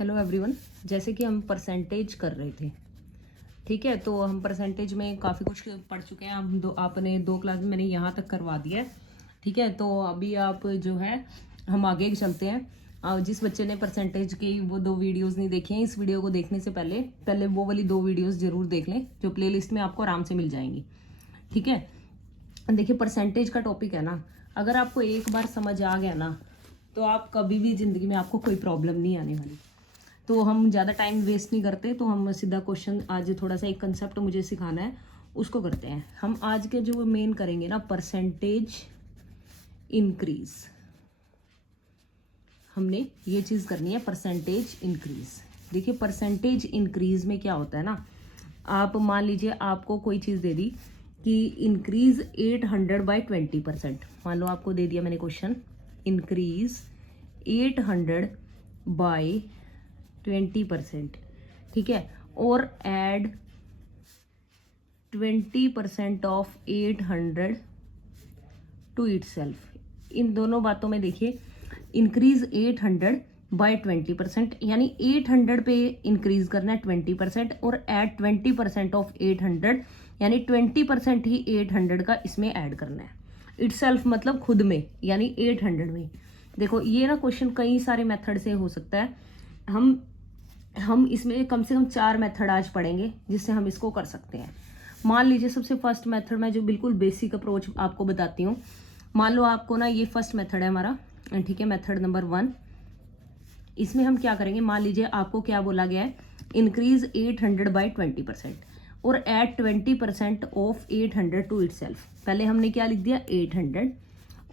Hello everyone. जैसे कि हम परसेंटेज कर रहे थे, ठीक है, तो हम परसेंटेज में काफ़ी कुछ पढ़ चुके हैं। हम आपने 2 क्लास में मैंने यहाँ तक करवा दिया है, ठीक है। तो अभी आप जो है हम आगे चलते हैं। जिस बच्चे ने परसेंटेज की वो 2 वीडियोस नहीं देखे हैं, इस वीडियो को देखने से पहले पहले वो वाली 2 वीडियोस जरूर देख लें, जो प्लेलिस्ट में आपको आराम से मिल जाएंगी, ठीक है। देखिए, परसेंटेज का टॉपिक है ना, अगर आपको एक बार समझ आ गया ना, तो आप कभी भी ज़िंदगी में आपको कोई प्रॉब्लम नहीं आने वाली। तो हम ज़्यादा टाइम वेस्ट नहीं करते, तो हम सीधा क्वेश्चन, आज थोड़ा सा एक कंसेप्ट मुझे सिखाना है, उसको करते हैं। हम आज के जो मेन करेंगे ना, परसेंटेज इंक्रीज, हमने ये चीज़ करनी है, परसेंटेज इंक्रीज। देखिए, परसेंटेज इंक्रीज में क्या होता है ना, आप मान लीजिए आपको कोई चीज़ दे दी कि इंक्रीज 800 बाई 20%। मान लो आपको दे दिया मैंने क्वेश्चन, इंक्रीज 800 बाई 20%, ठीक है, और add 20% of 800 to itself. इन दोनों बातों में देखिए, इंक्रीज 800 बाय 20%, यानी 800 पे इंक्रीज करना है 20%, और ऐड 20% ऑफ 800, यानी 20% ही 800 का इसमें ऐड करना है। इट सेल्फ मतलब खुद में, यानी 800 में। देखो, ये ना क्वेश्चन कई सारे मेथड से हो सकता है। हम इसमें कम से कम 4 मेथड आज पढ़ेंगे जिससे हम इसको कर सकते हैं। मान लीजिए, सबसे फर्स्ट मेथड में जो बिल्कुल बेसिक अप्रोच आपको बताती हूँ। मान लो आपको ना, ये फर्स्ट मेथड है हमारा, ठीक है, मेथड नंबर 1। इसमें हम क्या करेंगे, मान लीजिए आपको क्या बोला गया है, इंक्रीज 800 बाई 20% और add 20% of 800 to itself. पहले हमने क्या लिख दिया, 800,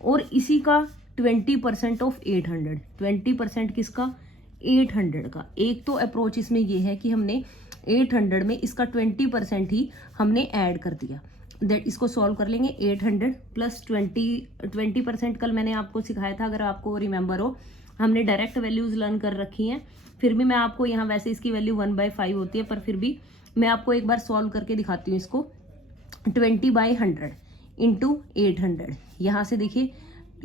और इसी का 20% ऑफ 800। 20% किसका, 800 का। एक तो अप्रोच इसमें ये है कि हमने 800 में इसका 20% ही हमने ऐड कर दिया। दैट इसको सॉल्व कर लेंगे, 800 प्लस 20%। कल मैंने आपको सिखाया था, अगर आपको रिमेंबर हो, हमने डायरेक्ट वैल्यूज लर्न कर रखी हैं। फिर भी मैं आपको यहाँ, वैसे इसकी वैल्यू 1/5 होती है, पर फिर भी मैं आपको एक बार सॉल्व करके दिखाती हूँ इसको। 20/100 इंटू 800, यहाँ से देखिए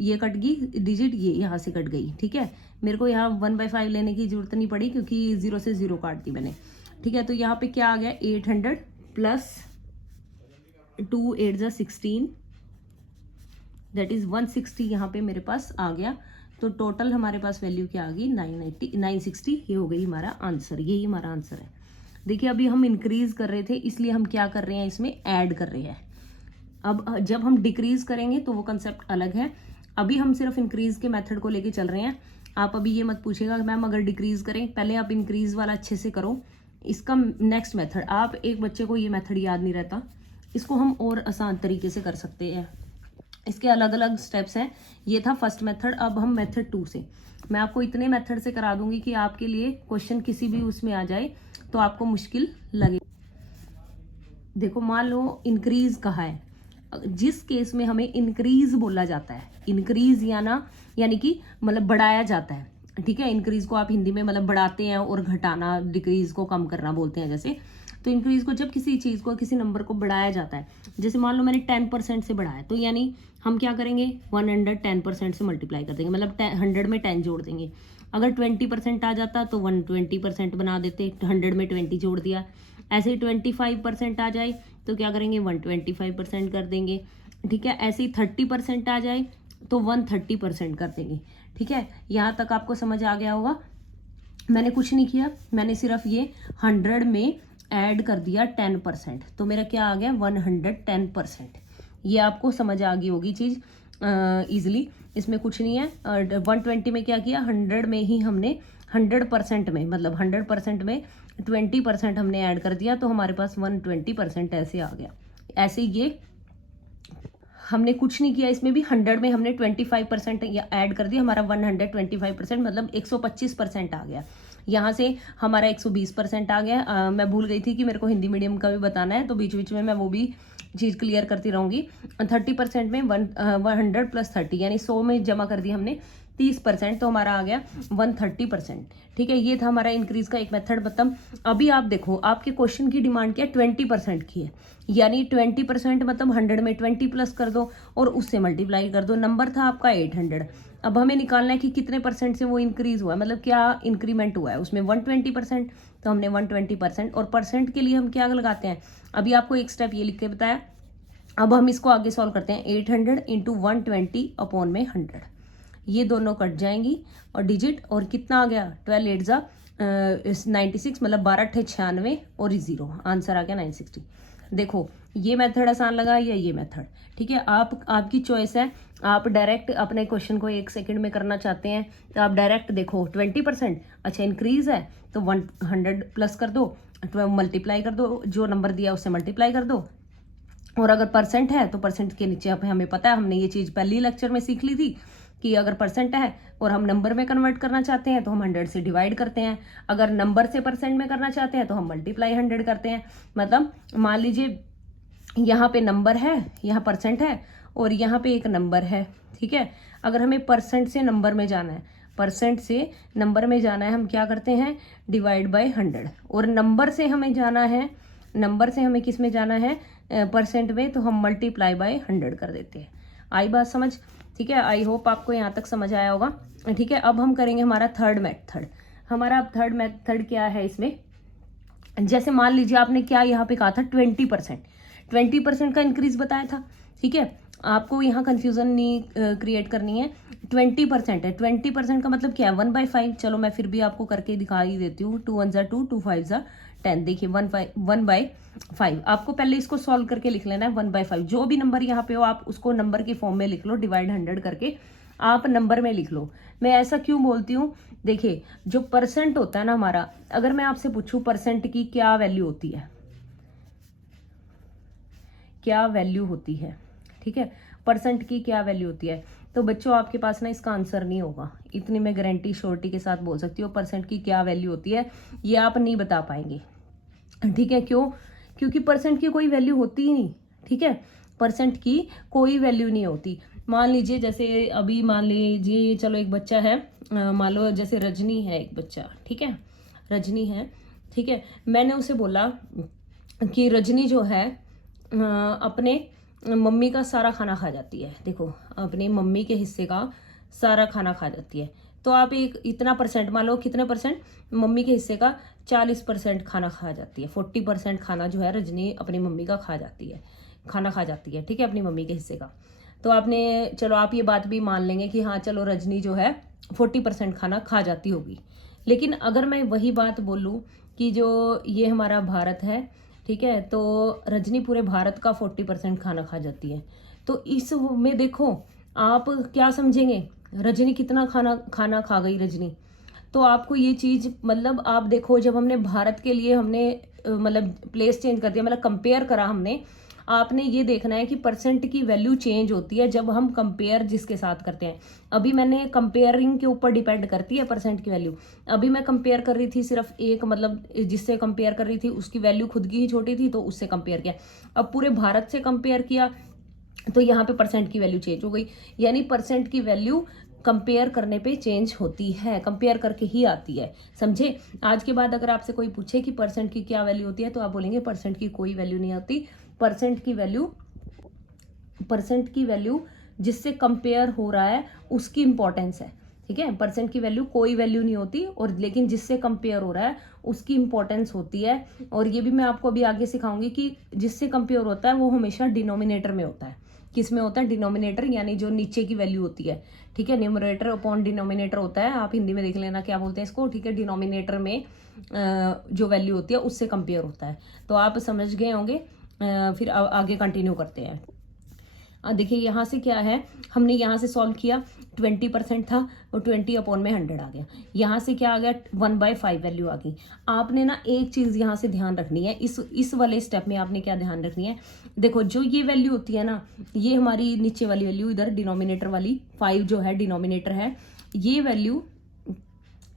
ये कट गई डिजिट, ये यहाँ से कट गई, ठीक है। मेरे को यहाँ 1/5 लेने की जरूरत नहीं पड़ी, क्योंकि 0 से 0 काट दी मैंने, ठीक है। तो यहाँ पे क्या आ गया, 800 प्लस 2 8 जा 16, दैट इज 160 यहाँ पे मेरे पास आ गया। तो टोटल हमारे पास वैल्यू क्या आ गई, 960। ये हो गई हमारा आंसर, यही हमारा आंसर है। देखिए, अभी हम इंक्रीज कर रहे थे, इसलिए हम क्या कर रहे हैं, इसमें ऐड कर रहे हैं। अब जब हम डिक्रीज करेंगे तो वो कंसेप्ट अलग है। अभी हम सिर्फ इंक्रीज के मेथड को लेके चल रहे हैं। आप अभी ये मत पूछेगा कि मैम अगर डिक्रीज करें, पहले आप इंक्रीज वाला अच्छे से करो। इसका नेक्स्ट मेथड, आप एक बच्चे को ये मेथड याद नहीं रहता, इसको हम और आसान तरीके से कर सकते हैं। इसके अलग अलग स्टेप्स हैं। ये था फर्स्ट मेथड। अब हम मेथड 2 से, मैं आपको इतने मेथड से करा दूंगी कि आपके लिए क्वेश्चन किसी भी उसमें आ जाए तो आपको मुश्किल लगे। देखो, मान लो इंक्रीज कहा है, जिस केस में हमें इंक्रीज बोला जाता है, इंक्रीज यानी कि मतलब बढ़ाया जाता है, ठीक है। इंक्रीज को आप हिंदी में मतलब बढ़ाते हैं, और घटाना, डिक्रीज को कम करना बोलते हैं जैसे। तो इंक्रीज को जब किसी चीज को, किसी नंबर को बढ़ाया जाता है, जैसे मान लो मैंने 10% से बढ़ाया, तो यानी हम क्या करेंगे, 100 10% से मल्टीप्लाई कर देंगे, मतलब 100 में 10 जोड़ देंगे। अगर 20% आ जाता तो 120% बना देते, 100 में 20 जोड़ दिया। ऐसे ही 25% आ जाए तो क्या करेंगे, 125% कर देंगे, ठीक है। ऐसे ही 30% आ जाए तो 130% कर देंगे, ठीक है। यहाँ तक आपको समझ आ गया होगा। मैंने कुछ नहीं किया, मैंने सिर्फ ये 100 में ऐड कर दिया 10%, तो मेरा क्या आ गया, 110%। ये आपको समझ आ गई होगी चीज़ ईजिली, इसमें कुछ नहीं है। 120 में क्या किया, 100 में ही हमने 100% में, मतलब 100% में 20% हमने ऐड कर दिया, तो हमारे पास 120% ऐसे आ गया। ऐसे ये हमने कुछ नहीं किया, इसमें भी 100 में हमने 25% ऐड कर दिया, हमारा 125% मतलब 125% आ गया। यहाँ से हमारा 120% आ गया। मैं भूल गई थी कि मेरे को हिंदी मीडियम का भी बताना है, तो बीच बीच में मैं वो भी चीज़ क्लियर करती रहूँगी। 30% में 100 प्लस 30, यानी 100 में जमा कर दिया हमने 30%, तो हमारा आ गया 130%, ठीक है। ये था हमारा इंक्रीज का एक मेथड। मतलब अभी आप देखो, आपके क्वेश्चन की डिमांड क्या है, 20% की है, यानी 20% मतलब 100 में 20 प्लस कर दो और उससे मल्टीप्लाई कर दो। नंबर था आपका 800, अब हमें निकालना है कि कितने परसेंट से वो इंक्रीज हुआ है, मतलब क्या इंक्रीमेंट हुआ है उसमें 120%, तो हमने 120%। और परसेंट के लिए हम क्या लगाते हैं, अभी आपको एक स्टेप ये लिख के बताया। अब हम इसको आगे सॉल्व करते हैं। 800 इंटू 120 अपॉन में 100, ये दोनों कट जाएंगी और डिजिट, और कितना आ गया 12 8 जा 96, मतलब 12 8 96 और 0, आंसर आ गया 960। देखो ये मेथड आसान लगा या ये मेथड, ठीक है, आपकी चॉइस है। आप डायरेक्ट अपने क्वेश्चन को 1 सेकंड में करना चाहते हैं तो आप डायरेक्ट देखो 20%, अच्छा इंक्रीज है तो 100 प्लस कर दो, मल्टीप्लाई कर दो, जो नंबर दिया उससे मल्टीप्लाई कर दो। और अगर परसेंट है तो परसेंट के नीचे हमें पता है, हमने ये चीज़ पहली लेक्चर में सीख ली थी कि अगर परसेंट है और हम नंबर में कन्वर्ट करना चाहते हैं तो हम 100 से डिवाइड करते हैं, अगर नंबर से परसेंट में करना चाहते हैं तो हम मल्टीप्लाई 100 करते हैं। मतलब मान लीजिए यहाँ पे नंबर है, यहाँ परसेंट है और यहाँ पे एक नंबर है, ठीक है। अगर हमें परसेंट से नंबर में जाना है, परसेंट से नंबर में जाना है, हम क्या करते हैं डिवाइड बाय 100। और नंबर से हमें जाना है, नंबर से हमें किस में जाना है परसेंट में, तो हम मल्टीप्लाई बाय 100 कर देते हैं। आई बात समझ, ठीक है। आई होप आपको यहाँ तक समझ आया होगा, ठीक है। अब हम करेंगे हमारा थर्ड मेथड। हमारा अब थर्ड मेथड क्या है इसमें, जैसे मान लीजिए आपने क्या यहाँ पे कहा था 20% का इंक्रीज बताया था, ठीक है। आपको यहाँ कंफ्यूजन नहीं क्रिएट करनी है। 20% है, 20% का मतलब क्या है 1/5। चलो मैं फिर भी आपको करके दिखा ही देती हूँ। 2 1 2, 2 5 10। देखिए 1/5। आपको पहले इसको सॉल्व करके लिख लेना है 1/5। जो भी नंबर यहाँ पे हो आप उसको नंबर की फॉर्म में लिख लो, डिवाइड 100 करके आप नंबर में लिख लो। मैं ऐसा क्यों बोलती हूँ, देखिए जो परसेंट होता है ना हमारा, अगर मैं आपसे पूछूं परसेंट की क्या वैल्यू होती है, क्या वैल्यू होती है, ठीक है, परसेंट की क्या वैल्यू होती है, तो बच्चों आपके पास ना इसका आंसर नहीं होगा। इतनी मैं गारंटी श्योरिटी के साथ बोल सकती हूँ, परसेंट की क्या वैल्यू होती है ये आप नहीं बता पाएंगे, ठीक है। क्यों, क्योंकि परसेंट की कोई वैल्यू होती ही नहीं, ठीक है, परसेंट की कोई वैल्यू नहीं होती। मान लीजिए जैसे अभी मान लीजिए चलो एक बच्चा है, मान लो जैसे रजनी है एक बच्चा, ठीक है, रजनी है, ठीक है। मैंने उसे बोला कि रजनी जो है अपने मम्मी का सारा खाना खा जाती है, देखो अपनी मम्मी के हिस्से का सारा खाना खा जाती है। तो आप एक इतना परसेंट मान लो, कितने परसेंट, मम्मी के हिस्से का 40% खाना खा जाती है। 40% खाना जो है रजनी अपनी मम्मी का खा जाती है, खाना खा जाती है, ठीक है, अपनी मम्मी के हिस्से का। तो आपने चलो आप ये बात भी मान लेंगे कि हाँ चलो रजनी जो है 40% खाना खा जाती होगी। लेकिन अगर मैं वही बात बोलूँ कि जो ये हमारा भारत है, ठीक है, तो रजनी पूरे भारत का 40% खाना खा जाती है। तो इस में देखो आप क्या समझेंगे, रजनी कितना खाना खा गई रजनी। तो आपको ये चीज़ मतलब आप देखो, जब हमने भारत के लिए हमने मतलब प्लेस चेंज कर दिया, मतलब कंपेयर करा हमने, आपने ये देखना है कि परसेंट की वैल्यू चेंज होती है जब हम कंपेयर जिसके साथ करते हैं। अभी मैंने कंपेयरिंग के ऊपर डिपेंड करती है परसेंट की वैल्यू। अभी मैं कंपेयर कर रही थी सिर्फ एक, मतलब जिससे कंपेयर कर रही थी उसकी वैल्यू खुद की ही छोटी थी तो उससे कंपेयर किया। अब पूरे भारत से कंपेयर किया तो यहाँ पे परसेंट की वैल्यू चेंज हो गई। यानी परसेंट की वैल्यू कंपेयर करने पे चेंज होती है, कंपेयर करके ही आती है, समझे। आज के बाद अगर आपसे कोई पूछे कि परसेंट की क्या वैल्यू होती है तो आप बोलेंगे परसेंट की कोई वैल्यू नहीं होती। परसेंट की वैल्यू जिससे कंपेयर हो रहा है उसकी इंपॉर्टेंस है, ठीक है। परसेंट की वैल्यू कोई वैल्यू नहीं होती, और लेकिन जिससे कंपेयर हो रहा है उसकी इंपॉर्टेंस होती है। और ये भी मैं आपको अभी आगे सिखाऊंगी कि जिससे कंपेयर होता है वो हमेशा डिनोमिनेटर में होता है। किस में होता है, डिनोमिनेटर, यानी जो नीचे की वैल्यू होती है, ठीक है। न्यूमरेटर अपॉन डिनोमिनेटर होता है, आप हिंदी में देख लेना क्या बोलते हैं इसको, ठीक है। डिनोमिनेटर में जो वैल्यू होती है उससे कंपेयर होता है। तो आप समझ गए होंगे। फिर आगे कंटिन्यू करते हैं। देखिए यहाँ से क्या है, हमने यहाँ से सॉल्व किया 20% था और 20 अपॉन में 100 आ गया। यहाँ से क्या आ गया 1/5 वैल्यू आ गई। आपने ना एक चीज़ यहाँ से ध्यान रखनी है, इस वाले स्टेप में आपने क्या ध्यान रखनी है, देखो जो ये वैल्यू होती है ना, ये हमारी नीचे वाली वैल्यू, इधर डिनोमिनेटर वाली 5 जो है डिनोमिनेटर है, ये वैल्यू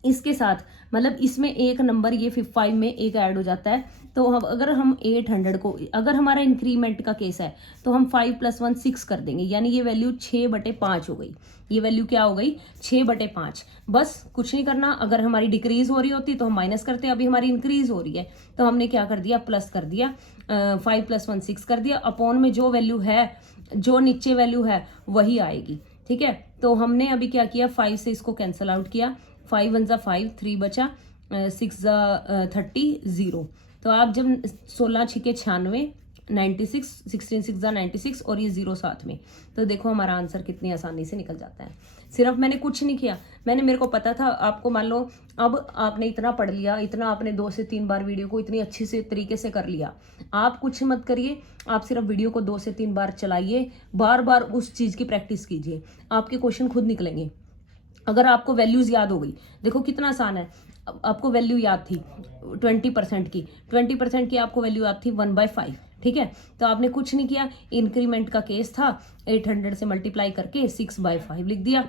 इसके साथ मतलब इसमें एक नंबर ये 5 में एक ऐड हो जाता है। तो अगर हम 800 को, अगर हमारा इंक्रीमेंट का केस है तो हम 5 + 1 6 कर देंगे, यानी ये वैल्यू 6/5 हो गई। ये वैल्यू क्या हो गई 6/5। बस कुछ नहीं करना। अगर हमारी डिक्रीज हो रही होती तो हम माइनस करते, अभी हमारी इंक्रीज हो रही है तो हमने क्या कर दिया प्लस कर दिया, 5 + 1 6 कर दिया। अपॉन में जो वैल्यू है, जो नीचे वैल्यू है वही आएगी, ठीक है। तो हमने अभी क्या किया, 5 से इसको कैंसिल आउट किया, 5 1 जा 5, 3 बचा, 6 जा 30, 0। तो आप जब 16 छिके 96, 96, 16 6 जा 96 और ये 0 साथ में, तो देखो हमारा आंसर कितनी आसानी से निकल जाता है। सिर्फ मैंने कुछ नहीं किया, मेरे को पता था आपको, मान लो अब आपने इतना पढ़ लिया, इतना आपने 2 से 3 बार वीडियो को इतनी अच्छी से तरीके से कर लिया, आप कुछ मत करिए, आप सिर्फ वीडियो को 2 से 3 बार चलाइए, बार बार उस चीज़ की प्रैक्टिस कीजिए, आपके क्वेश्चन खुद निकलेंगे। अगर आपको वैल्यूज याद हो गई, देखो कितना आसान है, आपको वैल्यू याद थी 20% की, 20% की आपको वैल्यू याद थी 1/5, ठीक है। तो आपने कुछ नहीं किया, इंक्रीमेंट का केस था, 800 से मल्टीप्लाई करके 6/5 लिख दिया,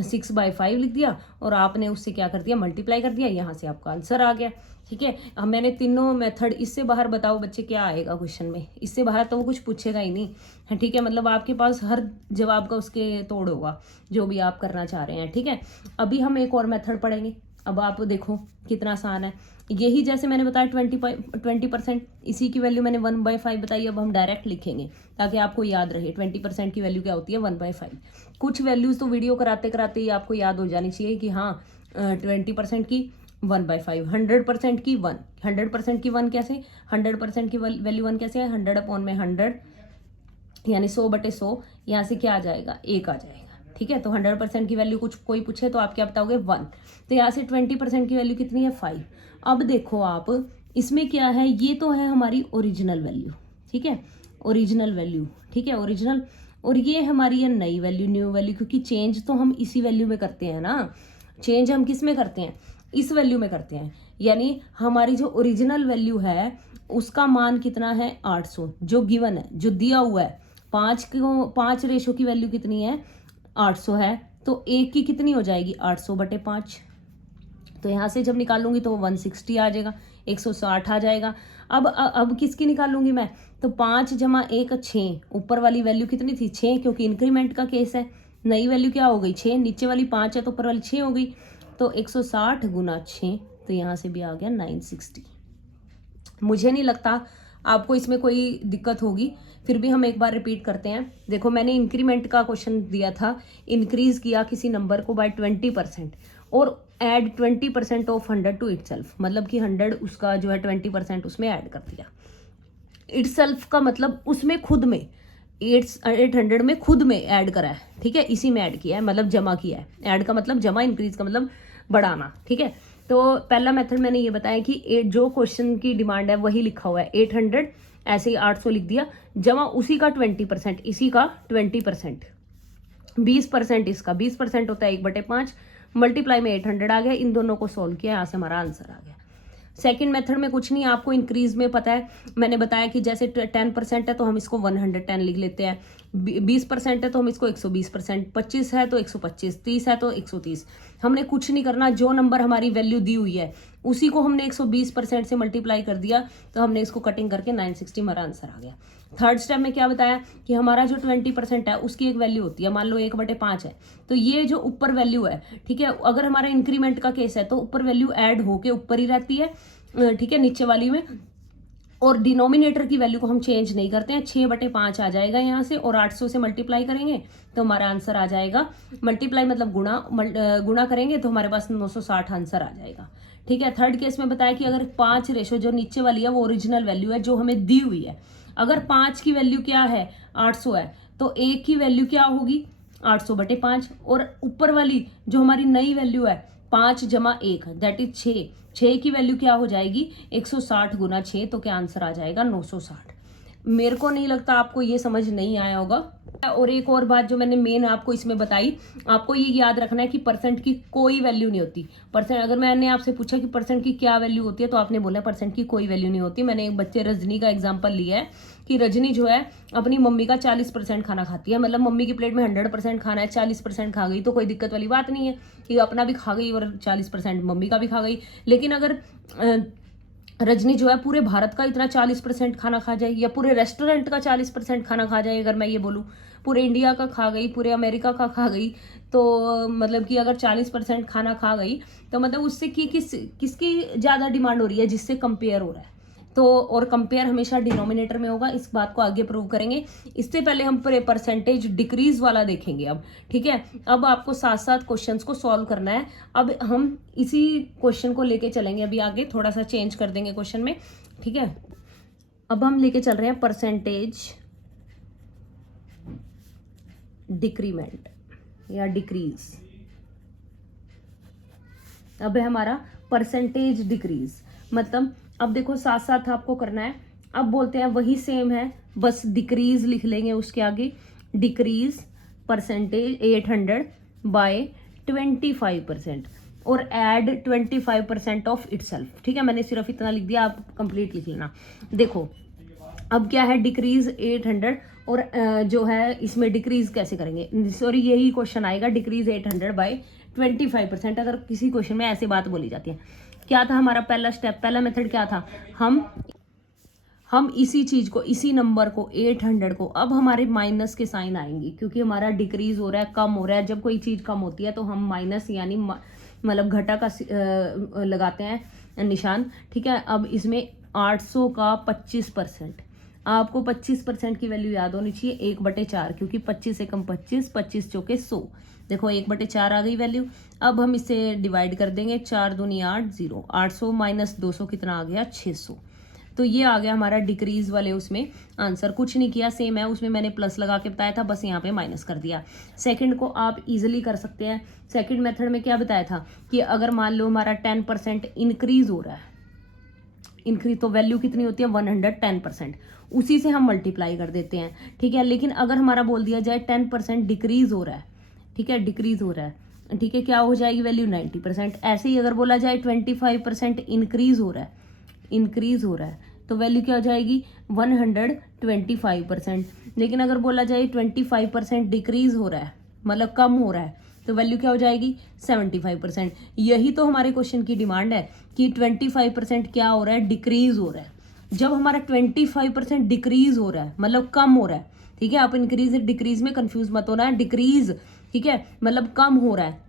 6/5 लिख दिया, और आपने उससे क्या कर दिया, मल्टीप्लाई कर दिया, यहाँ से आपका आंसर आ गया, ठीक है। अब मैंने तीनों मेथड, इससे बाहर बताओ बच्चे क्या आएगा क्वेश्चन में, इससे बाहर तो वो कुछ पूछेगा ही नहीं, ठीक है। मतलब आपके पास हर जवाब का उसके तोड़ होगा, जो भी आप करना चाह रहे हैं, ठीक है। अभी हम एक और मेथड पढ़ेंगे, अब आप देखो कितना आसान है। यही जैसे मैंने बताया 20%, इसी की वैल्यू मैंने 1/5 बताई, अब हम डायरेक्ट लिखेंगे ताकि आपको याद रहे 20% की वैल्यू क्या होती है, 1/5। कुछ वैल्यूज तो वीडियो कराते कराते ही आपको याद हो जानी चाहिए कि हाँ 20% की 1/5, 100% की 1, 100% की 1 कैसे, 100% की वैल्यू 1 कैसे है, 100/100, यानी 100/100, यहाँ से क्या आ जाएगा, 1 आ जाएगा, ठीक है। तो 100% की वैल्यू कुछ कोई पूछे तो आप क्या बताओगे, 1। तो यहाँ से 20% की वैल्यू कितनी है, 5। अब देखो आप इसमें क्या है, ये तो है हमारी ओरिजिनल वैल्यू, ठीक है, ओरिजिनल वैल्यू, ठीक है, ओरिजिनल, और ये हमारी है नई वैल्यू, न्यू वैल्यू, क्योंकि चेंज तो हम इसी वैल्यू में करते हैं ना, चेंज हम किस में करते हैं, इस वैल्यू में करते हैं। यानी हमारी जो ओरिजिनल वैल्यू है उसका मान कितना है, 800, जो गिवन है, जो दिया हुआ है, 5 रेशो की वैल्यू कितनी है, 800 है, तो 1 की कितनी हो जाएगी, 800/5। तो यहाँ से जब निकालूंगी तो 160 आ जाएगा, 160 आ जाएगा। अब किसकी निकालूंगी मैं, तो 5 + 1 6, ऊपर वाली वैल्यू कितनी थी, 6, क्योंकि इंक्रीमेंट का केस है, नई वैल्यू क्या हो गई, 6, नीचे वाली 5 है तो ऊपर वाली 6 हो गई, तो 160 × 6, तो यहाँ से भी आ गया 960। मुझे नहीं लगता आपको इसमें कोई दिक्कत होगी, फिर भी हम एक बार रिपीट करते हैं। देखो मैंने इंक्रीमेंट का क्वेश्चन दिया था, इंक्रीज किया किसी नंबर को बाय 20% और ऐड 20% ऑफ 100 टू इटसेल्फ, मतलब कि 100 उसका जो है 20% उसमें ऐड कर दिया। इटसेल्फ का मतलब उसमें खुद में, 800 में खुद में ऐड करा है, ठीक है, इसी में ऐड किया है, मतलब जमा किया है। ऐड का मतलब जमा, इंक्रीज का मतलब बढ़ाना, ठीक है। तो पहला मेथड मैंने ये बताया कि जो क्वेश्चन की डिमांड है वही लिखा हुआ है, 800 ऐसे ही 800 लिख दिया, जमा उसी का 20%, इसी का 20%, 20% इसका, 20% होता है 1/5, मल्टीप्लाई में 800 आ गया, इन दोनों को सोल्व किया, यहाँ से हमारा आंसर आ गया। सेकंड मेथड में कुछ नहीं, आपको इंक्रीज में पता है, मैंने बताया कि जैसे 10% है तो हम इसको 110 लिख लेते हैं, 20% है तो हम इसको 120%, 25 है तो 125, 30 है तो 130। हमने कुछ नहीं करना, जो नंबर हमारी वैल्यू दी हुई है उसी को हमने 120% से मल्टीप्लाई कर दिया, तो हमने इसको कटिंग करके 960 हमारा आंसर आ गया। थर्ड स्टेप में क्या बताया कि हमारा जो 20% है उसकी एक वैल्यू होती है, मान लो 1/5 है, तो ये जो ऊपर वैल्यू है, ठीक है, अगर हमारा इंक्रीमेंट का केस है तो ऊपर वैल्यू ऐड होके ऊपर ही रहती है, ठीक है, नीचे वाली में, और डिनोमिनेटर की वैल्यू को हम चेंज नहीं करते हैं, 6/5 आ जाएगा यहाँ से, और 800 से मल्टीप्लाई करेंगे तो हमारा आंसर आ जाएगा, मल्टीप्लाई मतलब गुणा करेंगे तो हमारे पास 960 आंसर आ जाएगा, ठीक है। थर्ड केस में बताया कि अगर 5 रेशो जो नीचे वाली है वो ओरिजिनल वैल्यू है जो हमें दी हुई है, अगर 5 की वैल्यू क्या है, 800 है, तो 1 की वैल्यू क्या होगी, 800/5, और ऊपर वाली जो हमारी नई वैल्यू है 5 + 1 दैट इज 6, 6 की वैल्यू क्या हो जाएगी, 160 × 6, तो क्या आंसर आ जाएगा, 960। मेरे को नहीं लगता आपको ये समझ नहीं आया होगा। और एक और बात जो मैंने मेन आपको इसमें बताई, आपको ये याद रखना है कि परसेंट की कोई वैल्यू नहीं होती। परसेंट, अगर मैंने आपसे पूछा कि परसेंट की क्या वैल्यू होती है तो आपने बोला परसेंट की कोई वैल्यू नहीं होती। मैंने एक बच्चे रजनी का एग्जाम्पल लिया है कि रजनी जो है अपनी मम्मी का 40% खाना खाती है, मतलब मम्मी की प्लेट में 100% खाना है, 40% खा गई तो कोई दिक्कत वाली बात नहीं है कि अपना भी खा गई और 40% मम्मी का भी खा गई। लेकिन अगर रजनी जो है पूरे भारत का इतना 40% खाना खा जाए, या पूरे रेस्टोरेंट का 40% खाना खा जाए, अगर मैं ये बोलूँ पूरे इंडिया का खा गई, पूरे अमेरिका का खा गई, तो मतलब कि अगर 40% खाना खा गई तो मतलब उससे किसकी ज़्यादा डिमांड हो रही है, जिससे कंपेयर हो रहा है, तो और कंपेयर हमेशा डिनोमिनेटर में होगा, इस बात को आगे प्रूव करेंगे। इससे पहले हम परसेंटेज डिक्रीज वाला देखेंगे अब, ठीक है। अब आपको साथ साथ क्वेश्चंस को सॉल्व करना है। अब हम इसी क्वेश्चन को लेके चलेंगे अभी आगे, थोड़ा सा चेंज कर देंगे क्वेश्चन में, ठीक है। अब हम लेके चल रहे हैं परसेंटेज डिक्रीमेंट या डिक्रीज। अब है हमारा परसेंटेज डिक्रीज, मतलब अब देखो साथ साथ आपको करना है। अब बोलते हैं वही सेम है, बस डिक्रीज लिख लेंगे उसके आगे, डिक्रीज परसेंटेज 800 बाय 25% और एड 25% ऑफ इटसेल्फ, ठीक है। मैंने सिर्फ इतना लिख दिया, आप कंप्लीट लिख लेना। देखो अब क्या है, डिक्रीज 800 और जो है इसमें डिक्रीज कैसे करेंगे, सॉरी यही क्वेश्चन आएगा, डिक्रीज 800 बाय 25%। अगर किसी क्वेश्चन में ऐसी बात बोली जाती है, क्या था हमारा पहला स्टेप, पहला मेथड क्या था, हम इसी चीज को, इसी नंबर को 800 को, अब हमारे माइनस के साइन आएंगे क्योंकि हमारा डिक्रीज हो रहा है, कम हो रहा है। जब कोई चीज कम होती है तो हम माइनस यानी मतलब घटा का लगाते हैं निशान, ठीक है। अब इसमें 800 का 25%, आपको 25% की वैल्यू याद होनी चाहिए, 1/4, क्योंकि 25 एकम 25, 25 चौके 100। देखो 1/4 आ गई वैल्यू। अब हम इसे डिवाइड कर देंगे, 4 दूनी 8, 0, 800 माइनस 200 कितना आ गया, 600। तो ये आ गया हमारा डिक्रीज वाले उसमें आंसर। कुछ नहीं किया, सेम है, उसमें मैंने प्लस लगा के बताया था, बस यहाँ पे माइनस कर दिया। सेकंड को आप इजीली कर सकते हैं। सेकंड मेथड में क्या बताया था कि अगर मान लो हमारा 10% इंक्रीज हो रहा है, इंक्रीज तो वैल्यू कितनी होती है 110%, उसी से हम मल्टीप्लाई कर देते हैं, ठीक है। लेकिन अगर हमारा बोल दिया जाए 10% डिक्रीज हो रहा है, ठीक है, डिक्रीज हो रहा है, ठीक है, क्या हो जाएगी वैल्यू 90%। ऐसे ही अगर बोला जाए 25% इंक्रीज हो रहा है, इंक्रीज हो रहा है, तो वैल्यू क्या हो जाएगी 125%। लेकिन अगर बोला जाए 25% डिक्रीज हो रहा है, मतलब कम हो रहा है, तो वैल्यू क्या हो जाएगी 75%। यही तो हमारे क्वेश्चन की डिमांड है कि 25% क्या हो रहा है, डिक्रीज हो रहा है। जब हमारा 25% डिक्रीज हो रहा है मतलब कम हो रहा है, ठीक है। आप इंक्रीज डिक्रीज में कंफ्यूज मत होना है, डिक्रीज, ठीक है, मतलब कम हो रहा है,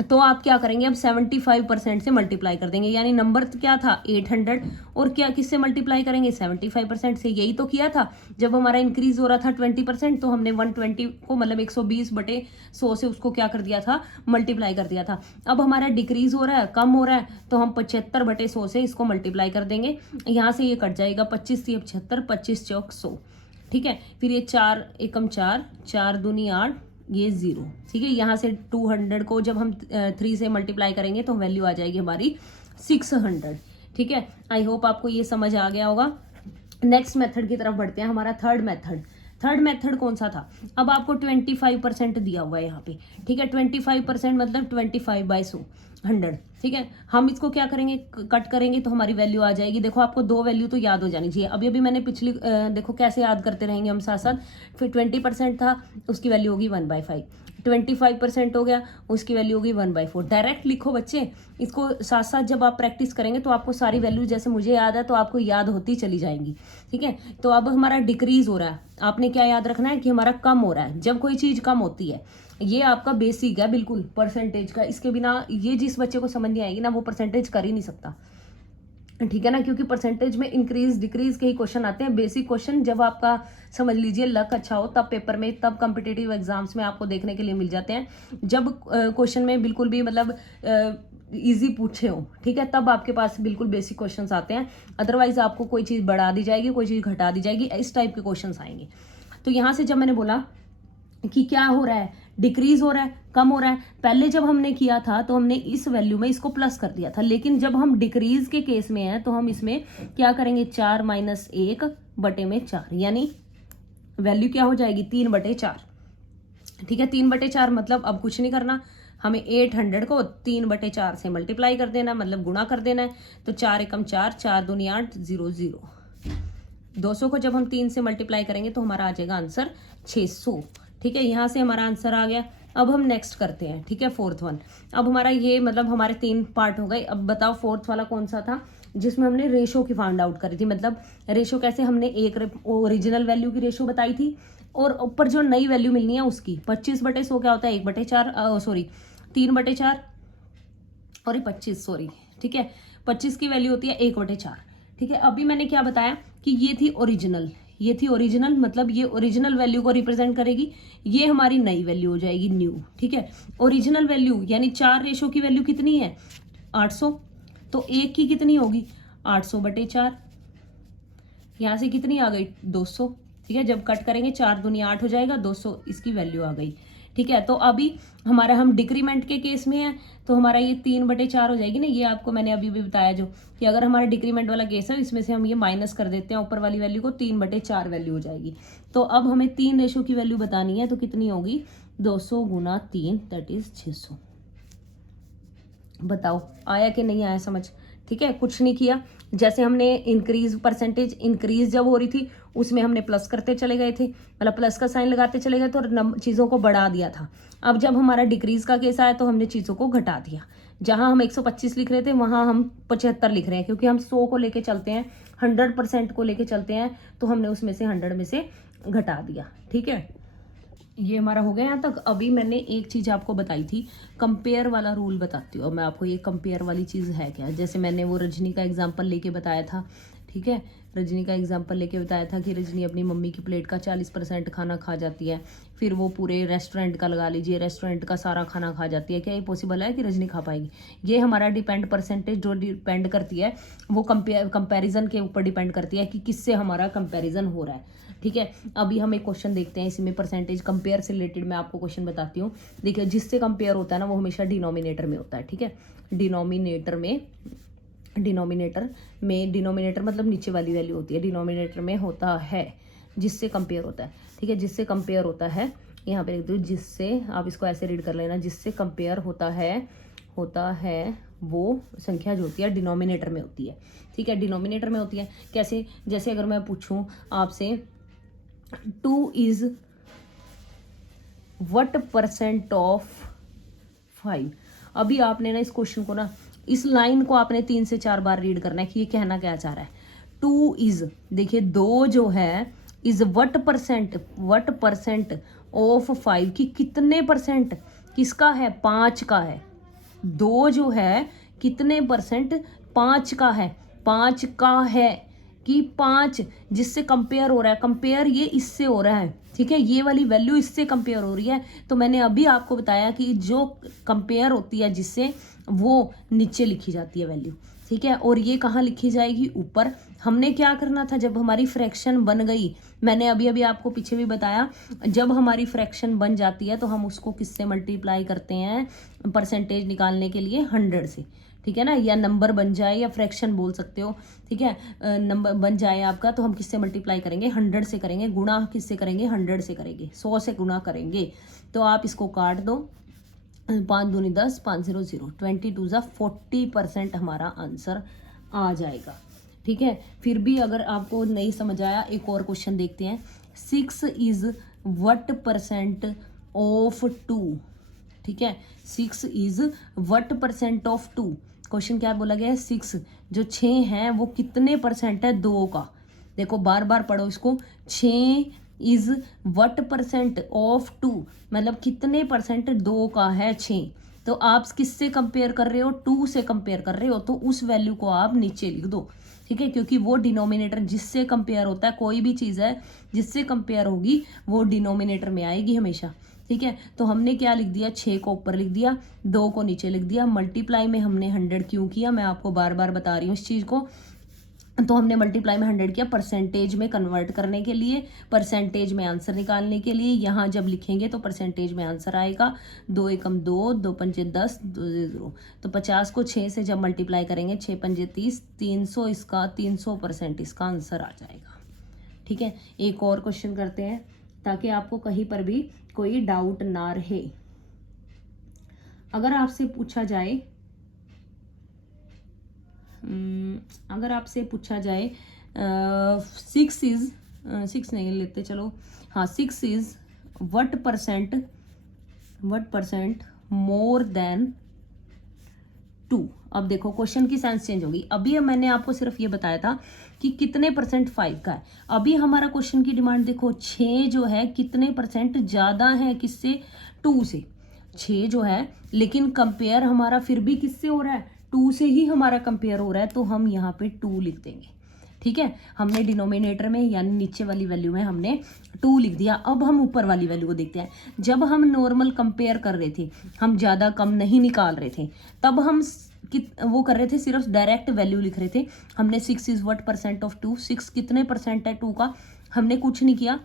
तो आप क्या करेंगे, अब 75% से मल्टीप्लाई कर देंगे। यानी नंबर क्या था 800 और क्या किससे मल्टीप्लाई करेंगे 75% से। यही तो किया था जब हमारा इंक्रीज हो रहा था 20%, तो हमने 120 को मतलब 120/100 से उसको क्या कर दिया था, मल्टीप्लाई कर दिया था। अब हमारा डिक्रीज हो रहा है, कम हो रहा है, तो हम 75/100 से इसको मल्टीप्लाई कर देंगे। यहाँ से ये कट जाएगा, 25 × 75, 25 चौक 100, ठीक है। फिर ये 4 एकम 4, 4 दूनी 8, ये 0, ठीक है। यहाँ से 200 को जब हम 3 से मल्टीप्लाई करेंगे तो वैल्यू आ जाएगी हमारी 600, ठीक है। आई होप आपको ये समझ आ गया होगा। नेक्स्ट मेथड की तरफ बढ़ते हैं, हमारा थर्ड मेथड कौन सा था। अब आपको 25% दिया हुआ है यहाँ पे, ठीक है। 25% मतलब 25/100, ठीक है। हम इसको क्या करेंगे, कट करेंगे तो हमारी वैल्यू आ जाएगी। देखो आपको दो वैल्यू तो याद हो जानी चाहिए। अभी मैंने पिछली देखो कैसे याद करते रहेंगे हम साथ साथ। फिर 20% था, उसकी वैल्यू होगी 1/5, 25% हो गया, उसकी वैल्यू होगी 1/4। डायरेक्ट लिखो बच्चे, इसको साथ साथ जब आप प्रैक्टिस करेंगे तो आपको सारी वैल्यू जैसे मुझे याद है तो आपको याद होती चली जाएंगी, ठीक है। तो अब हमारा डिक्रीज हो रहा है, आपने क्या याद रखना है कि हमारा कम हो रहा है। जब कोई चीज कम होती है, ये आपका बेसिक है बिल्कुल परसेंटेज का, इसके बिना ये जिस बच्चे को समझ नहीं आएगी ना वो परसेंटेज कर ही नहीं सकता, ठीक है ना। क्योंकि परसेंटेज में इंक्रीज डिक्रीज के ही क्वेश्चन आते हैं, बेसिक क्वेश्चन जब आपका समझ लीजिए लक अच्छा हो तब पेपर में, तब कॉम्पिटिटिव एग्जाम्स में आपको देखने के लिए मिल जाते हैं। जब क्वेश्चन में बिल्कुल भी मतलब इजी पूछे हो, ठीक है, तब आपके पास बिल्कुल बेसिक क्वेश्चंस आते हैं। अदरवाइज आपको कोई चीज़ बढ़ा दी जाएगी, कोई चीज़ घटा दी जाएगी, इस टाइप के क्वेश्चंस आएंगे। तो यहाँ से जब मैंने बोला कि क्या हो रहा है, डिक्रीज हो रहा है, कम हो रहा है, पहले जब हमने किया था तो हमने इस वैल्यू में इसको प्लस कर दिया था। लेकिन जब हम डिक्रीज के केस में हैं तो हम इसमें क्या करेंगे 4 - 1/4, यानी वैल्यू क्या हो जाएगी 3/4, ठीक है। 3/4 मतलब अब कुछ नहीं करना, हमें 800 को 3/4 से मल्टीप्लाई कर देना, मतलब गुणा कर देना है। तो 4 एकम 4, 4 दूनी 8, 0 0। 200 को जब हम 3 से मल्टीप्लाई करेंगे तो हमारा आ जाएगा आंसर 600, ठीक है। यहाँ से हमारा आंसर आ गया। अब हम नेक्स्ट करते हैं, ठीक है, फोर्थ वन। अब हमारा ये मतलब हमारे 3 पार्ट हो गए। अब बताओ फोर्थ वाला कौन सा था जिसमें हमने रेशो की फाइंड आउट करी थी। मतलब रेशो कैसे, हमने एक ओरिजिनल वैल्यू की रेशो बताई थी और ऊपर जो नई वैल्यू मिलनी है उसकी। 25/100 क्या होता है 1/4, सॉरी 3/4 और 25, सॉरी, ठीक है। 25 की वैल्यू होती है 1/4, ठीक है, अभी मैंने क्या बताया कि ये थी ओरिजिनल, ये थी ओरिजिनल, मतलब ये ओरिजिनल वैल्यू को रिप्रेजेंट करेगी, ये हमारी नई वैल्यू हो जाएगी न्यू। ठीक है, ओरिजिनल वैल्यू यानी 4 रेशो की वैल्यू कितनी है 800, तो 1 की कितनी होगी 800/4, यहाँ से कितनी आ गई 200। ठीक है, जब कट करेंगे 4 दूनी 8 हो जाएगा, 200 इसकी वैल्यू आ गई। ठीक है, तो अभी हमारा हम डिक्रीमेंट के केस में है तो हमारा ये 3/4 हो जाएगी ना, ये आपको मैंने अभी भी बताया जो कि अगर हमारा डिक्रीमेंट वाला केस है इसमें से हम ये माइनस कर देते हैं ऊपर वाली वैल्यू को, 3/4 वैल्यू हो जाएगी। तो अब हमें 3 रेशो की वैल्यू बतानी है, तो कितनी होगी 200 × 3 दैट इज 600। बताओ आया कि नहीं आया समझ। ठीक है, कुछ नहीं किया, जैसे हमने इंक्रीज परसेंटेज इंक्रीज जब हो रही थी उसमें हमने प्लस करते चले गए थे, मतलब प्लस का साइन लगाते चले गए तो चीज़ों को बढ़ा दिया था। अब जब हमारा डिक्रीज का केस आया तो हमने चीज़ों को घटा दिया, जहां हम 125 लिख रहे थे वहां हम 75 लिख रहे हैं, क्योंकि हम 100 को लेके चलते हैं, 100% को लेके चलते हैं, तो हमने उसमें से 100 में से घटा दिया। ठीक है, ये हमारा हो गया यहाँ तक। अभी मैंने एक चीज़ आपको बताई थी, कंपेयर वाला रूल बताती हूँ मैं आपको, ये कंपेयर वाली चीज़ है क्या। जैसे मैंने वो रजनी का एग्जांपल लेके बताया था, ठीक है, रजनी का एग्जांपल लेके बताया था कि रजनी अपनी मम्मी की प्लेट का 40% खाना खा जाती है, फिर वो पूरे रेस्टोरेंट का लगा लीजिए, रेस्टोरेंट का सारा खाना खा जाती है। क्या ये पॉसिबल है कि रजनी खा पाएगी? ये हमारा डिपेंड परसेंटेज जो डिपेंड करती है वो कंपेरिजन के ऊपर डिपेंड करती है कि किससे हमारा कंपेरिजन हो रहा है। ठीक है, अभी हम एक क्वेश्चन देखते हैं, इसमें परसेंटेज कंपेयर से रिलेटेड मैं आपको क्वेश्चन बताती हूँ। देखिए, जिससे कंपेयर होता है ना वो हमेशा डिनोमिनेटर में होता है। ठीक है, डिनोमिनेटर मतलब नीचे वाली वैल्यू होती है, डिनोमिनेटर में होता है जिससे कंपेयर होता है। ठीक है, जिससे कंपेयर होता है, यहाँ पे लिख दो जिससे, आप इसको ऐसे रीड कर लेना, जिससे कंपेयर होता है वो संख्या जो होती है डिनोमिनेटर में होती है। ठीक है, डिनोमिनेटर में होती है कैसे, जैसे अगर मैं पूछूं आपसे 2 इज what % ऑफ 5, अभी आपने ना इस क्वेश्चन को ना, इस लाइन को आपने 3 से 4 बार रीड करना है कि ये कहना क्या चाह रहा है। 2 इज, देखिए 2 जो है इज what % ऑफ 5 की कितने परसेंट किसका है 5 का है। 2 जो है कितने परसेंट 5 का है, 5 का है कि 5 जिससे कंपेयर हो रहा है, कंपेयर ये इससे हो रहा है। ठीक है, ये वाली वैल्यू इससे कंपेयर हो रही है, तो मैंने अभी आपको बताया कि जो कंपेयर होती है जिससे वो नीचे लिखी जाती है वैल्यू। ठीक है, और ये कहाँ लिखी जाएगी ऊपर। हमने क्या करना था जब हमारी फ्रैक्शन बन गई, मैंने अभी आपको पीछे भी बताया, जब हमारी फ्रैक्शन बन जाती है तो हम उसको किससे मल्टीप्लाई करते हैं परसेंटेज निकालने के लिए 100 से। ठीक है ना, या नंबर बन जाए या फ्रैक्शन बोल सकते हो। ठीक है, नंबर बन जाए आपका तो हम किससे मल्टीप्लाई करेंगे 100 से करेंगे, गुणा किससे करेंगे 100 से करेंगे, 100 से गुणा करेंगे। तो आप इसको काट दो, 5 दूनी 10, 5 0 0, 22 ज़ा 40% हमारा आंसर आ जाएगा। ठीक है, फिर भी अगर आपको नहीं समझ आया एक और क्वेश्चन देखते हैं। 6 इज what % ऑफ 2। ठीक है, 6 इज what % ऑफ 2। क्वेश्चन क्या बोला गया है, 6 जो 6 है वो कितने परसेंट है 2 का। देखो बार बार पढ़ो इसको, 6 इज what % ऑफ 2, मतलब कितने परसेंट 2 का है 6। तो आप किससे कंपेयर कर रहे हो 2 से कंपेयर कर रहे हो, तो उस वैल्यू को आप नीचे लिख दो। ठीक है, क्योंकि वो डिनोमिनेटर जिससे कंपेयर होता है, कोई भी चीज़ है जिससे कंपेयर होगी वो डिनोमिनेटर में आएगी हमेशा। ठीक है, तो हमने क्या लिख दिया, 6 को ऊपर लिख दिया, 2 को नीचे लिख दिया। मल्टीप्लाई में हमने 100 क्यों किया, मैं आपको बार बार बता रही हूँ इस चीज़ को। तो हमने मल्टीप्लाई में 100 किया परसेंटेज में कन्वर्ट करने के लिए, परसेंटेज में आंसर निकालने के लिए। यहाँ जब लिखेंगे तो परसेंटेज में आंसर आएगा 2 एकम 2, 2 पंजे 10, 2 0। तो 50 को 6 से जब मल्टीप्लाई करेंगे, 6 पंजे 30, 300 इसका 300% इसका आंसर आ जाएगा। ठीक है, एक और क्वेश्चन करते हैं ताकि आपको कहीं पर भी कोई डाउट ना रहे। अगर आपसे पूछा जाए 6 इज 6 नहीं लेते चलो, हाँ 6 इज what % मोर देन 2। अब देखो क्वेश्चन की सेंस चेंज होगी। अभी मैंने आपको सिर्फ ये बताया था कि कितने परसेंट 5 का है। अभी हमारा क्वेश्चन की डिमांड देखो, 6 जो है कितने परसेंट ज्यादा है किससे 2 से। 6 जो है लेकिन कंपेयर हमारा फिर भी किससे हो रहा है 2 से ही हमारा कंपेयर हो रहा है, तो हम यहाँ पे 2 लिख देंगे। ठीक है, हमने डिनोमिनेटर में यानी नीचे वाली वैल्यू में हमने 2 लिख दिया। अब हम ऊपर वाली वैल्यू को देखते हैं। जब हम नॉर्मल कंपेयर कर रहे थे, हम ज़्यादा कम नहीं निकाल रहे थे, तब हम वो कर रहे थे, सिर्फ डायरेक्ट वैल्यू लिख रहे थे। हमने 6 इज व्हाट परसेंट ऑफ 2, 6 कितने परसेंट है 2 का, हमने कुछ नहीं किया।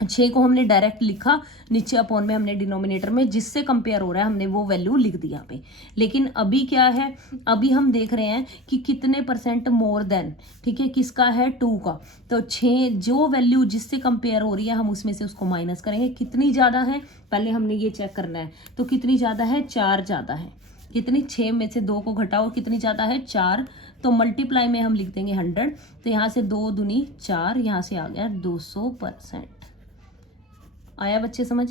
6 को हमने डायरेक्ट लिखा नीचे अपॉन में, हमने डिनोमिनेटर में जिससे कंपेयर हो रहा है हमने वो वैल्यू लिख दी यहाँ पे। लेकिन अभी क्या है, अभी हम देख रहे हैं कि कितने परसेंट मोर देन, ठीक है, किसका है 2 का। तो 6 जो वैल्यू जिससे कंपेयर हो रही है हम उसमें से उसको माइनस करेंगे। कितनी ज़्यादा है पहले हमने ये चेक करना है। तो कितनी ज़्यादा है, 4 ज़्यादा है। कितनी, 6 में से 2 को घटाओ, कितनी ज़्यादा है, 4। तो मल्टीप्लाई में हम लिख देंगे 100। तो यहाँ से 2 दूनी 4, यहाँ से आ गया 200%। आया बच्चे समझ?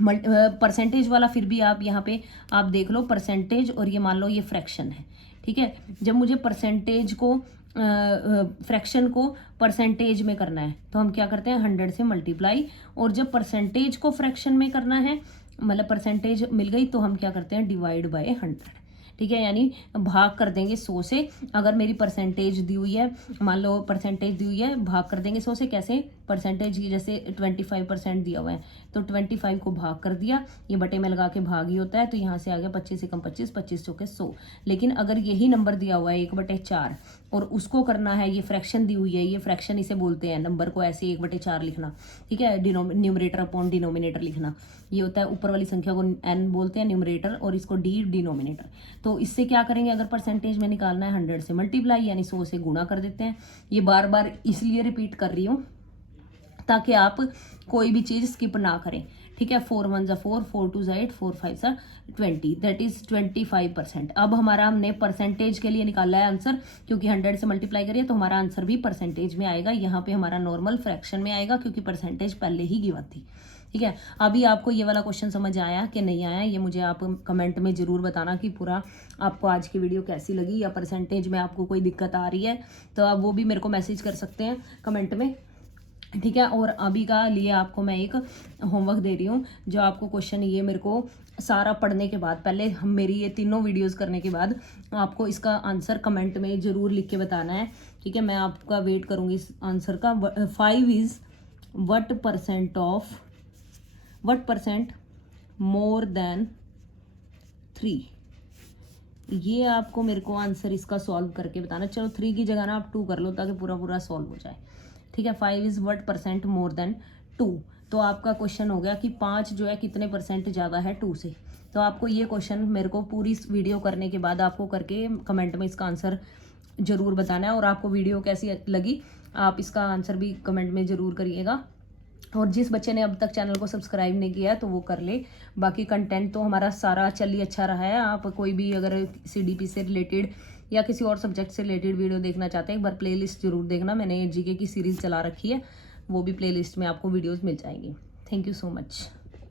परसेंटेज वाला फिर भी आप यहाँ पे आप देख लो परसेंटेज, और ये मान लो ये फ्रैक्शन है, ठीक है। जब मुझे परसेंटेज को फ्रैक्शन को परसेंटेज में करना है तो हम क्या करते हैं, 100 से मल्टीप्लाई। और जब परसेंटेज को फ्रैक्शन में करना है, मतलब परसेंटेज मिल गई, तो हम क्या करते हैं, डिवाइड बाय 100, ठीक है, यानी भाग कर देंगे 100 से। अगर मेरी परसेंटेज दी हुई है, मान लो परसेंटेज दी हुई है, भाग कर देंगे 100 से। कैसे, परसेंटेज की जैसे 25% दिया हुआ है तो 25 को भाग कर दिया, ये बटे में लगा के भाग ही होता है, तो यहाँ से आ गया 25 से कम 25, 25 चौके 100। लेकिन अगर यही नंबर दिया हुआ है 1/4 और उसको करना है, ये फ्रैक्शन दी हुई है, ये फ्रैक्शन इसे बोलते हैं, नंबर को ऐसे 1/4 लिखना, ठीक है, न्यूमरेटर अपॉन डिनोमिनेटर लिखना, ये होता है। ऊपर वाली संख्या को n बोलते हैं न्यूमरेटर और इसको d डिनोमिनेटर। तो इससे क्या करेंगे, अगर परसेंटेज में निकालना है 100 से मल्टीप्लाई यानी 100 से गुणा कर देते हैं। ये बार बार इसलिए रिपीट कर रही हूँ ताकि आप कोई भी चीज़ स्किप ना करें, ठीक है। 4 1 जा 4, 4 2 जा 8, 4 5 जा 20, दैट इज 25%। अब हमारा हमने परसेंटेज के लिए निकाला है आंसर, क्योंकि 100 से मल्टीप्लाई करिए तो हमारा आंसर भी परसेंटेज में आएगा। यहाँ पे हमारा नॉर्मल फ्रैक्शन में आएगा क्योंकि परसेंटेज पहले ही गिवन थी, ठीक है। अभी आपको ये वाला क्वेश्चन समझ आया कि नहीं आया, ये मुझे आप कमेंट में ज़रूर बताना कि पूरा आपको आज की वीडियो कैसी लगी, या परसेंटेज में आपको कोई दिक्कत आ रही है तो आप वो भी मेरे को मैसेज कर सकते हैं कमेंट में, ठीक है। और अभी का लिए आपको मैं एक होमवर्क दे रही हूँ, जो आपको क्वेश्चन ये मेरे को सारा पढ़ने के बाद, पहले हम मेरी ये तीनों वीडियोस करने के बाद आपको इसका आंसर कमेंट में ज़रूर लिख के बताना है, ठीक है। मैं आपका वेट करूँगी इस आंसर का। 5 is what percent more than 3, ये आपको मेरे को आंसर इसका सॉल्व करके बताना। चलो 3 की जगह ना आप 2 कर लो ताकि पूरा पूरा सॉल्व हो जाए, ठीक है। 5 is what percent more than 2, तो आपका क्वेश्चन हो गया कि 5 जो है कितने परसेंट ज़्यादा है 2 से। तो आपको ये क्वेश्चन मेरे को पूरी वीडियो करने के बाद आपको करके कमेंट में इसका आंसर ज़रूर बताना है। और आपको वीडियो कैसी लगी आप इसका आंसर भी कमेंट में ज़रूर करिएगा। और जिस बच्चे ने अब तक चैनल को सब्सक्राइब नहीं किया है तो वो कर ले। बाकी कंटेंट तो हमारा सारा चल ही अच्छा रहा है। आप कोई भी अगर CDP से रिलेटेड या किसी और सब्जेक्ट से रिलेटेड वीडियो देखना चाहते हैं, एक बार प्लेलिस्ट जरूर देखना। मैंने GK की सीरीज़ चला रखी है, वो भी प्लेलिस्ट में आपको वीडियोज़ मिल जाएंगी। Thank you so much.